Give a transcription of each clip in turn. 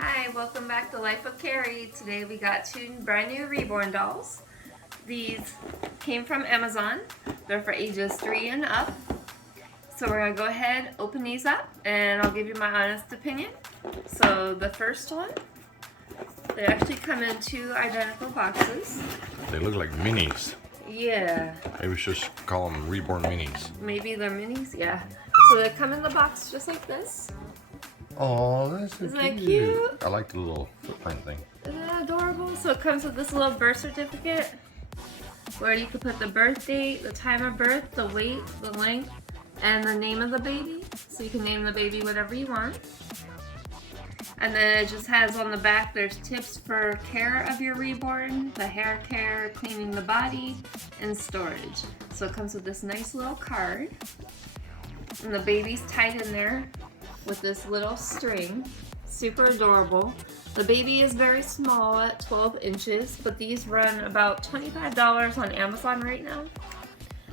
Hi, welcome back to Life with Carrie. Today we got two brand new Reborn dolls. These came from Amazon. They're for ages 3 and up. So we're going to go ahead, open these up, and I'll give you my honest opinion. So the first one, they actually come in 2 identical boxes. They look like minis. Yeah. Maybe we should just call them Reborn minis. Maybe they're minis, yeah. So they come in the box just like this. Oh, that's so Isn't that cute? I like the little footprint thing. Isn't that adorable? So it comes with this little birth certificate where you can put the birth date, the time of birth, the weight, the length, and the name of the baby. So you can name the baby whatever you want. And then it just has on the back, there's tips for care of your reborn, the hair care, cleaning the body, and storage. So it comes with this nice little card. And the baby's tied in there with this little string. Super adorable. The baby is very small at 12 inches, but these run about $25 on Amazon right now.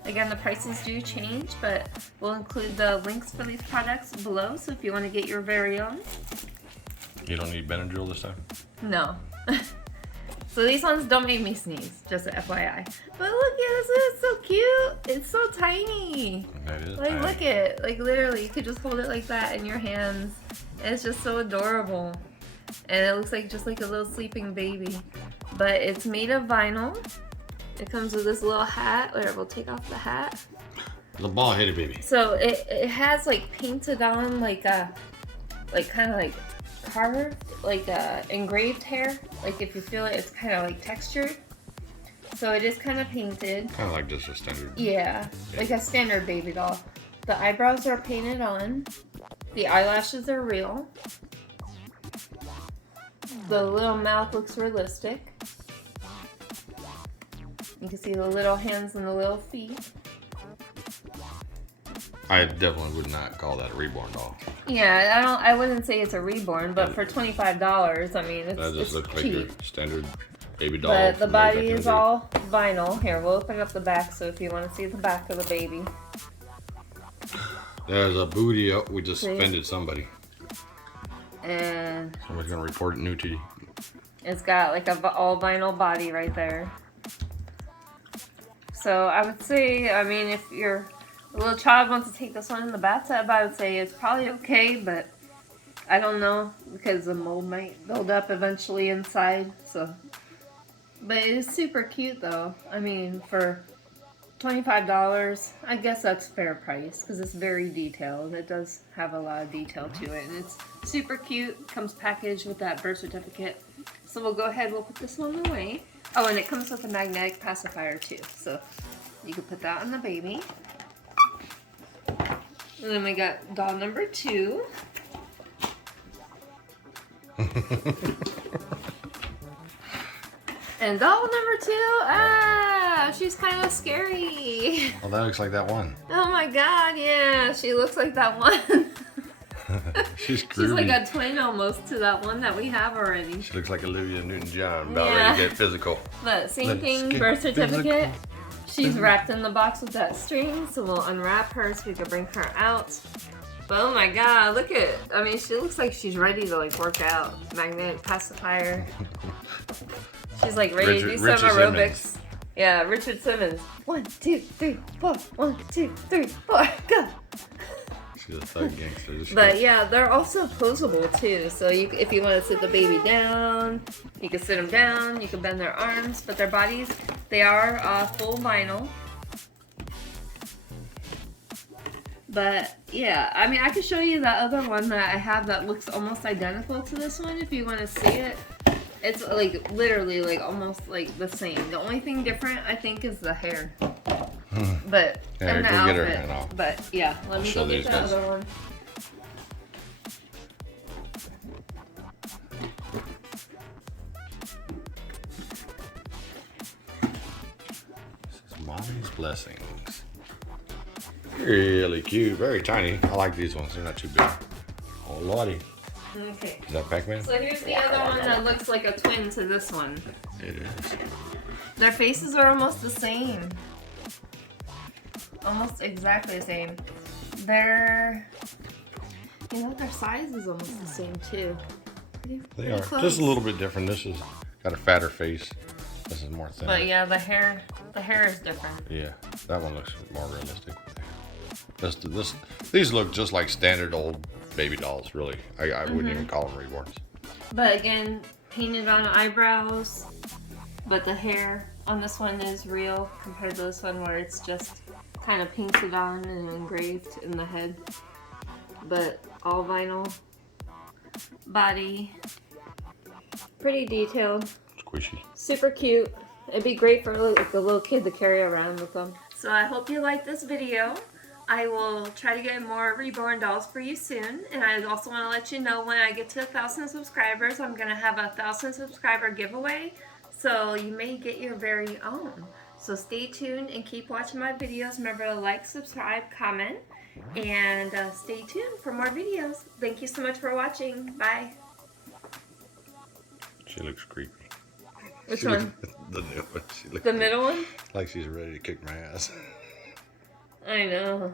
Again, the prices do change, but we'll include the links for these products below, so if you want to get your very own. You don't need Benadryl this time? No. So these ones don't make me sneeze, just FYI. But look at this, it's so cute. It's so tiny. That is Like, tiny. look at, like literally, you could just hold it like that in your hands. And it's just so adorable. And it looks like just like a little sleeping baby. But it's made of vinyl. It comes with this little hat, where we'll take off the hat. The ball-headed baby. So it has like painted on like kind of like carved, like engraved hair. Like if you feel it, it's kind of like textured. So it is kind of painted. Kind of like just a standard. Yeah, like a standard baby doll. The eyebrows are painted on. The eyelashes are real. The little mouth looks realistic. You can see the little hands and the little feet. I definitely would not call that a Reborn doll. Yeah, I wouldn't say it's a reborn, but for $25, I mean, That just it's looks like cheap. your standard baby doll. But the from body back in is the day. all vinyl. Here, we'll open up the back so if you want to see the back of the baby. There's a booty. Oh, we just See? offended somebody. And Somebody's gonna report it new to you. it's got like a all vinyl body right there. So I would say, I mean, if your little child wants to take this one in the bathtub, I would say it's probably okay, but I don't know because the mold might build up eventually inside. So, but it is super cute though. I mean, for $25, I guess that's fair price because it's very detailed. It does have a lot of detail to it, and it's super cute. Comes packaged with that birth certificate. So we'll go ahead. We'll put this one away. Oh, and it comes with a magnetic pacifier too, so you can put that on the baby. And then we got doll number 2. And doll number 2, she's kind of scary. Oh, that looks like that one. Oh my god, yeah, she looks like that one. She's She's groovy. like a twin almost to that one that we have already. She looks like Olivia Newton-John, about Yeah. ready to get physical. But same Let's thing, get birth certificate. physical. She's wrapped in the box with that string, so we'll unwrap her so we can bring her out. But oh my god, look at, I mean, she looks like she's ready to like work out. Magnetic pacifier. She's like ready to do some Richard aerobics. Simmons. Yeah, Richard Simmons. 1, 2, 3, 4. 1, 2, 3, 4. Go. She's a thug gangster. Just But yeah, they're also posable too. So you, if you want to sit the baby down, you can sit them down. You can bend their arms, but their bodies, they are full vinyl. But yeah, I mean, I could show you that other one that I have that looks almost identical to this one if you want to see it. It's like literally like almost like the same. The only thing different I think is the hair. But Yeah, and the go get her outfit. and I'll But yeah, let me show go get these the guys. other one. This is Mommy's Blessings. Really cute, very tiny. I like these ones, they're not too big. Oh lordy. Okay. Is that Pac-Man? So here's the other one that looks like a twin to this one. It is. Their faces are almost the same. Almost exactly the same. Their size is almost the same too. They are just a little bit different. This is got a fatter face. This is more thin. But yeah, the hair is different. Yeah, that one looks more realistic. These look just like standard old baby dolls, really. I wouldn't even call them reborns. But again, painted on eyebrows, but the hair on this one is real compared to this one where it's just kind of painted on and engraved in the head. But all vinyl. Body. Pretty detailed. Squishy. Super cute. It'd be great for like a little kid to carry around with them. So I hope you liked this video. I will try to get more reborn dolls for you soon. And I also want to let you know when I get to 1,000 subscribers, I'm going to have a 1,000 subscriber giveaway. So you may get your very own. So stay tuned and keep watching my videos. Remember to like, subscribe, comment, and stay tuned for more videos. Thank you so much for watching. Bye. She looks creepy. Which one? The new one. She looks The middle one? like she's ready to kick my ass. I know.